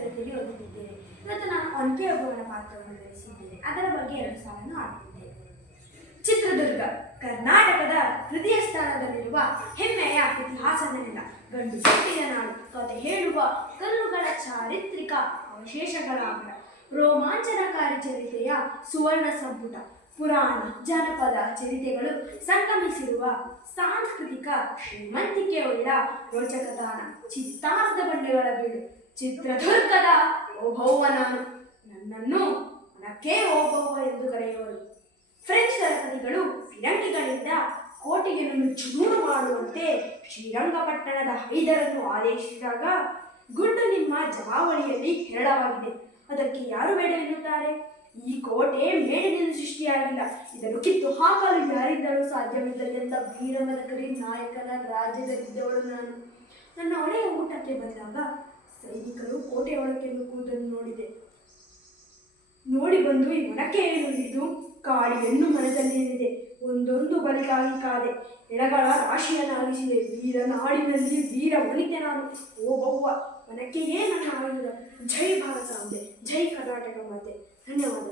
ತರಗತಿಯಲ್ಲಿ ಓದುತ್ತಿದ್ದೇನೆ. ಇವತ್ತು ನಾನು ಒನಕೆ ಓಬವ್ವನ ಪಾತ್ರವನ್ನು ಧರಿಸಿದ್ದೇನೆ. ಅದರ ಬಗ್ಗೆ 2 ಸಾಲನ್ನು ಹಾಡುತ್ತಿದ್ದೇನೆ. ಚಿತ್ರದುರ್ಗ ಕರ್ನಾಟಕದ ಹೃದಯ ಸ್ಥಾನದಲ್ಲಿರುವ ಹೆಮ್ಮೆಯ ಇತಿಹಾಸದ ನೆಲ, ಗಂಡು ಹುಟ್ಟಿದ ನಾಡು, ಕಥೆ ಹೇಳುವ ಕಲ್ಲುಗಳ ಚಾರಿತ್ರಿಕ ಅವಶೇಷಗಳ ಆಗರ, ರೋಮಾಂಚನಕಾರಿ ಚರಿತೆಯ ಸುವರ್ಣ ಸಂಪುಟ, ಪುರಾಣ ಜನಪದ ಚರಿತೆಗಳು ಸಂಗಮಿಸಿರುವ ಸಾಂಸ್ಕೃತಿಕ ಶ್ರೀಮಂತಿಕೆಯುಳ್ಳ ರೋಚಕ ತಾಣ, ಚಿತ್ತಾರದ ಬಂಡೆಗಳ ಬೀಡು, ಚಿತ್ರದುರ್ಗದ ಓಬವ್ವ ನಾನು. ನನ್ನನ್ನು ಒನಕೆ ಓಬವ್ವ ಎಂದು ಕರೆಯುವರು. ಫ್ರೆಂಚ್ ದಳಪತಿಗಳು ಫಿರಂಗಿಗಳಿಂದ ಕೋಟೆಯನ್ನು ಚೂರು ಮಾಡುವಂತೆ ಶ್ರೀರಂಗಪಟ್ಟಣದ ಹೈದರನ್ನು ಆದೇಶಿಸಿದಾಗ ಗುಂಡು ನಿಮ್ಮ ಜವಾವಳಿಯಲ್ಲಿ ಹೇರಳವಾಗಿದೆ. ಅದಕ್ಕೆ ಯಾರು ಬೇಡ ಎನ್ನುತ್ತಾರೆ? ಈ ಕೋಟೆ ಮೇಲಿನಿಂದ ಸೃಷ್ಟಿಯಾಗಿಲ್ಲ, ಇದನ್ನು ಕಿತ್ತು ಹಾಕಲು ಯಾರಿಂದಲೂ ಸಾಧ್ಯವಿಲ್ಲ ಎಂದ ವೀರಮದಕರಿ ನಾಯಕನ ರಾಜ್ಯದಲ್ಲಿದ್ದವಳು ನಾನು. ನನ್ನ ಒಳೆಯ ಊಟಕ್ಕೆ ಬಂದಾಗ ಸೈನಿಕರು ಕೋಟೆ ಒಳಕ್ಕೆ ನುಗ್ಗುವುದನ್ನು ನೋಡಿ ಬಂದು ಈ ಒನಕೆಯನ್ನು ಹಿಡಿದು ಕಾಡಿಯನ್ನು ಮನದಲ್ಲಿ ಏನಿದೆ ಒಂದೊಂದು ಬಲಿಗಾಗಿ ಕಾದೆ, ಎಳಗಳ ರಾಶಿಯನ್ನಾಗಿಸಿದೆ. ವೀರನಾಡಿನಲ್ಲಿ ವೀರ ವನಿತೆ ನಾನು. ಓಬವ್ವ ಒನಕೆಯೇ ನನ್ನ ಆಯುಧ. ಜೈ ಭಾರತಾಂಬೆ, ಜೈ ಕರ್ನಾಟಕ ಮಾತೆ. ಧನ್ಯವಾದ.